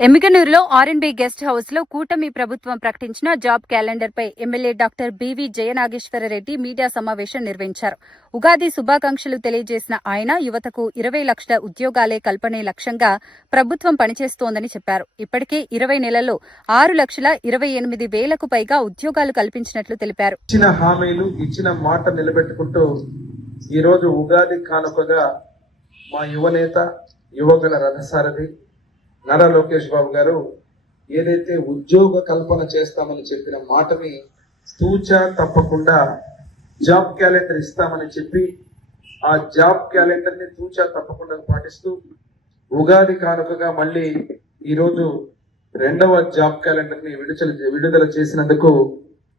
ఎమ్మిగనూరులో R&B guest house లో కూటమి ప్రభుత్వం ప్రకటించిన జాబ్ క్యాలెండర్ పై MLA doctor BV Jayanageswara Reddy media సమావేశం నిర్వహించారు. ఉగాది శుభాకాంక్షలు తెలియజేసిన ఆయన యువతకు 20 లక్షల ఉద్యోగాలే కల్పనే లక్ష్యంగా ప్రభుత్వం పనిచేస్తోందని చెప్పారు. ఇప్పటికే 20 నెలల్లో 6,28,000కు పైగా ఉద్యోగాలు కల్పించినట్లు తెలిపారు. ఇచ్చిన హామీలు ఇచ్చిన మాట నిలబెట్టుకుంటూ ఈ రోజు ఉగాది కానుకగా మా యువనేత యువగల రథసారథి నారా లోకేష్ బాబు గారు ఏదైతే ఉద్యోగ కల్పన చేస్తామని చెప్పిన మాటని తూచా తప్పకుండా జాబ్ క్యాలెండర్ ఇస్తామని చెప్పి ఆ జాబ్ క్యాలెండర్ ని తూచా తప్పకుండా పాటిస్తూ ఉగాది కానుకగా మళ్ళీ ఈరోజు 2వ జాబ్ క్యాలెండర్ ని విడుదల చేసినందుకు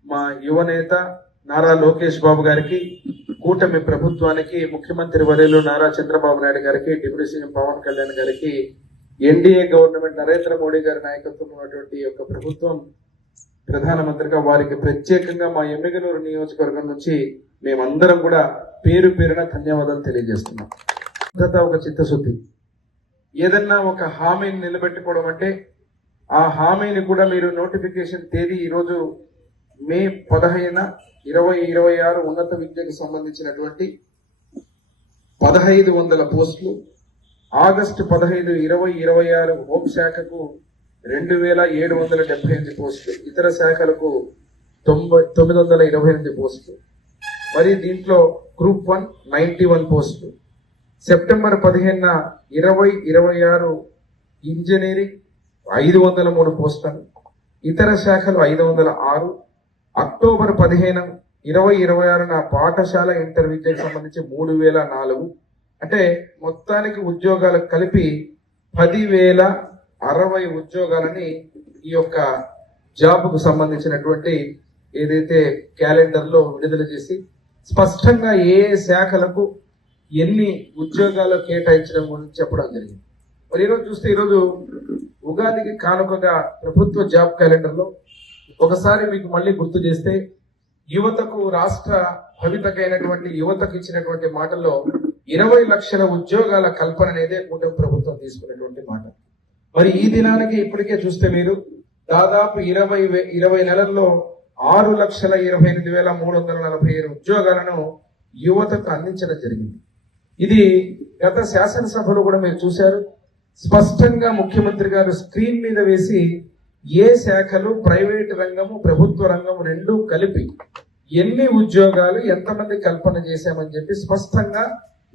మా యువనేత నారా లోకేష్ బాబు గారికి, కూటమి ప్రభుత్వానికి, ముఖ్యమంత్రి వర్యులు నారా చంద్రబాబు నాయుడు గారికి, డిప్యూటీ సీఎం పవన్ కళ్యాణ్ గారికి, ఎన్డీఏ గవర్నమెంట్ నరేంద్ర మోడీ గారి నాయకత్వం ఉన్నటువంటి యొక్క ప్రభుత్వం ప్రధానమంత్రిగా వారికి ప్రత్యేకంగా మా ఎమ్మిగనూరు నియోజకవర్గం నుంచి మేమందరం కూడా పేరు పేరున ధన్యవాదాలు తెలియజేస్తున్నాం. ఒక చిత్తశుద్ధి, ఏదన్నా ఒక హామీని నిలబెట్టుకోవడం అంటే ఆ హామీని కూడా మీరు నోటిఫికేషన్ తేదీ ఈరోజు మే 15, 2026 ఉన్నత విద్యకు సంబంధించినటువంటి 1500 పోస్టులు, ఆగస్టు 15, 2026 హోంశాఖకు 2,778 పోస్టులు, ఇతర శాఖలకు 928 పోస్టులు, మరి దీంట్లో గ్రూప్ 1 91 పోస్టులు, సెప్టెంబర్ 15, 2026 ఇంజనీరింగ్ 503 పోస్టులు, ఇతర శాఖలు 506, అక్టోబర్ 15, 2026 పాఠశాల ఇంటర్ విద్యకు సంబంధించి 3,004, అంటే మొత్తానికి ఉద్యోగాలకు కలిపి 10,060 ఉద్యోగాలని ఈ యొక్క జాబ్కు సంబంధించినటువంటి ఏదైతే క్యాలెండర్ లో విడుదల చేసి స్పష్టంగా ఏ శాఖలకు ఎన్ని ఉద్యోగాలు కేటాయించడం గురించి చెప్పడం జరిగింది. మరి ఈరోజు చూస్తే ఈరోజు ఉగాదికి కానుకగా ప్రభుత్వ జాబ్ క్యాలెండర్ లో ఒకసారి మీకు మళ్ళీ గుర్తు చేస్తే యువతకు, రాష్ట్ర భవితకైనటువంటి యువతకు ఇచ్చినటువంటి మాటల్లో 20 లక్షల ఉద్యోగాల కల్పన అనేదే కూటమి ప్రభుత్వం తీసుకున్నటువంటి మాట. మరి ఈ దినానికి ఇప్పటికే చూస్తే మీరు దాదాపు 20 నెలల్లో 6,28,347 ఉద్యోగాలను యువతకు అందించడం జరిగింది. ఇది గత శాసనసభలో కూడా మీరు చూశారు. స్పష్టంగా ముఖ్యమంత్రి గారు స్క్రీన్ మీద వేసి ఏ శాఖలు, ప్రైవేట్ రంగము, ప్రభుత్వ రంగము రెండూ కలిపి ఎన్ని ఉద్యోగాలు ఎంతమంది కల్పన చేశామని చెప్పి స్పష్టంగా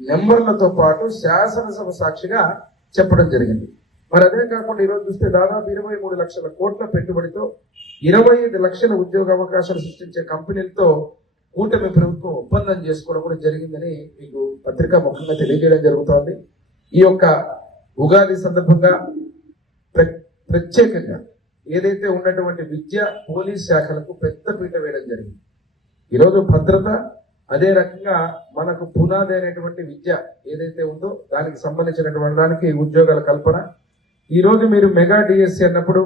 నెంబర్లతో పాటు శాసనసభ సాక్షిగా చెప్పడం జరిగింది. మరి అదే కాకుండా ఈరోజు చూస్తే దాదాపు 23 లక్షల కోట్ల పెట్టుబడితో 25 లక్షల ఉద్యోగ అవకాశాలు సృష్టించే కంపెనీలతో కూటమి ప్రభుత్వం ఒప్పందం చేసుకోవడం కూడా జరిగిందని మీకు పత్రికా ముఖంగా తెలియజేయడం జరుగుతోంది. ఈ యొక్క ఉగాది సందర్భంగా ప్రత్యేకంగా ఏదైతే ఉన్నటువంటి విద్య, పోలీస్ శాఖలకు పెద్ద పీట వేయడం జరిగింది. ఈరోజు భద్రత, అదే రకంగా మనకు పునాది అయినటువంటి విద్య ఏదైతే ఉందో దానికి సంబంధించినటువంటి దానికి ఉద్యోగాల కల్పన. ఈరోజు మీరు మెగా డిఎస్సి అన్నప్పుడు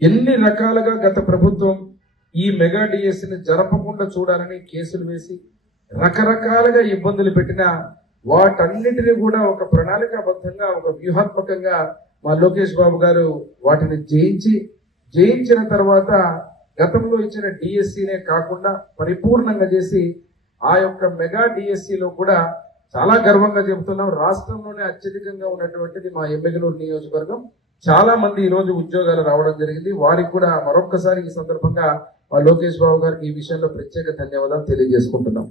ఎన్ని రకాలుగా గత ప్రభుత్వం ఈ మెగా డిఎస్సిని జరపకుండా చూడాలని కేసులు వేసి రకరకాలుగా ఇబ్బందులు పెట్టినా వాటన్నిటిని కూడా ఒక ప్రణాళికాబద్ధంగా, ఒక వ్యూహాత్మకంగా మా లోకేష్ బాబు గారు వాటిని జయించిన తర్వాత గతంలో ఇచ్చిన డిఎస్సినే కాకుండా పరిపూర్ణంగా చేసి ఆ యొక్క మెగా డిఎస్సిలో కూడా చాలా గర్వంగా చెబుతున్నాం, రాష్ట్రంలోనే అత్యధికంగా ఉన్నటువంటిది మా ఎమ్మిగనూరు నియోజకవర్గం. చాలా మంది ఈ రోజు ఉద్యోగాలు రావడం జరిగింది. వారికి కూడా మరొక్కసారి ఈ సందర్భంగా మా లోకేష్ బాబు గారికి ఈ విషయంలో ప్రత్యేక ధన్యవాదాలు తెలియజేసుకుంటున్నాం.